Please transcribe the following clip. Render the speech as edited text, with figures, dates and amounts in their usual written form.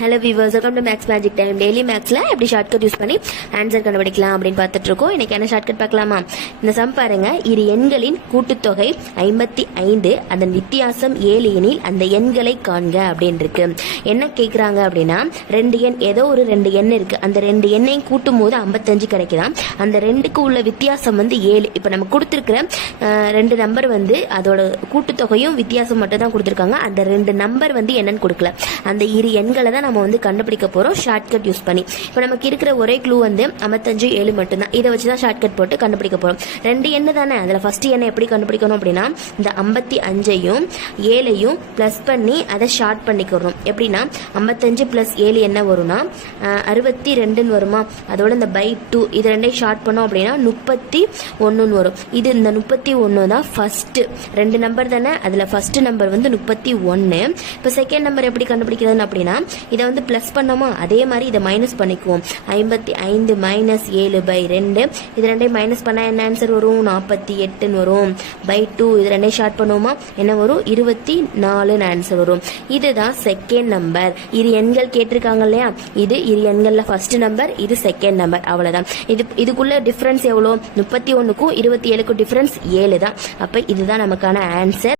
Hello viewers, welcome to maths magic time. Daily மேக்ஸில் எப்படி shortcut use பண்ணி answer கண்டுபிடிக்கலாம் அப்படின்னு பார்த்துட்டு இருக்கோம். இன்னைக்கு என்ன ஷார்ட்கட் பார்க்கலாமா? இந்த சம் பாருங்க. இரு எண்களின் கூட்டுத்தொகை 55, அதன் வித்தியாசம் 7 எனில் அந்த எண்களை காண்க அப்படின்னு இருக்கு. என்ன கேட்குறாங்க அப்படின்னா, ரெண்டு எண், ஏதோ ஒரு ரெண்டு எண் இருக்கு. அந்த ரெண்டு எண்ணையும் கூட்டும் போது 55 கிடைக்குதான். அந்த ரெண்டுக்கு உள்ள வித்தியாசம் 7. இப்போ நம்ம கொடுத்துருக்கிற ரெண்டு நம்பர் அதோட கூட்டுத்தொகையும் வித்தியாசம் மட்டும் தான் கொடுத்துருக்காங்க. அந்த ரெண்டு நம்பர் என்னன்னு கொடுக்கல. அந்த இரு எண்களை தான் நம்ம கண்டுபிடிக்க போறோம் ஷார்ட்கட் யூஸ் பண்ணி. இப்போ நமக்கு இருக்கிற ஒரே க்ளூ 55, 7 மட்டும்தான். இதை வச்சுதான் ஷார்ட்கட் போட்டு கண்டுபிடிக்க போறோம். ரெண்டு எண்ணு தானே, அதுல ஃபர்ஸ்ட் எண்ணை எப்படி கண்டுபிடிக்கணும் அப்படின்னா, இந்த 55ஐயும் 7ஐயும் பிளஸ் பண்ணி அதை ஷார்ட் பண்ணிக்கிறோம். எப்படின்னா 55 பிளஸ் 7 என்ன வரும்னா 62 வருமா. அதோட இந்த பை 2 இது ரெண்டையும் ஷார்ட் பண்ணோம் அப்படின்னா 31 வரும். இது இந்த 31 தான் ஃபர்ஸ்ட் ரெண்டு நம்பர் தானே. அதுல ஃபர்ஸ்ட் நம்பர் 31. இப்போ செகண்ட் நம்பர் எப்படி கண்டுபிடிக்கிறதுன்னு அப்படின்னா, இதை பிளஸ் பண்ணோமா, அதே மாதிரி இதை மைனஸ் பண்ணிக்குவோம். 55 மைனஸ் 7/2. இது ரெண்டையும் மைனஸ் பண்ணா என்ன ஆன்சர் வரும்? 48 வரும். பை 2 இது ரெண்டையும் ஷார்ட் பண்ணுவோமா, என்ன வரும்? 24 ஆன்சர் வரும். இதுதான் செகண்ட் நம்பர். இரு எண்கள் கேட்டிருக்காங்க இல்லையா, இது இரு எண்கள்ல ஃபர்ஸ்ட் நம்பர், இது செகண்ட் நம்பர். அவ்வளவுதான். இதுக்குள்ள டிஃபரன்ஸ் எவ்வளோ? 31க்கும் 27க்கும் டிஃபரன்ஸ் 7 தான். அப்ப இதுதான் நமக்கான ஆன்சர்.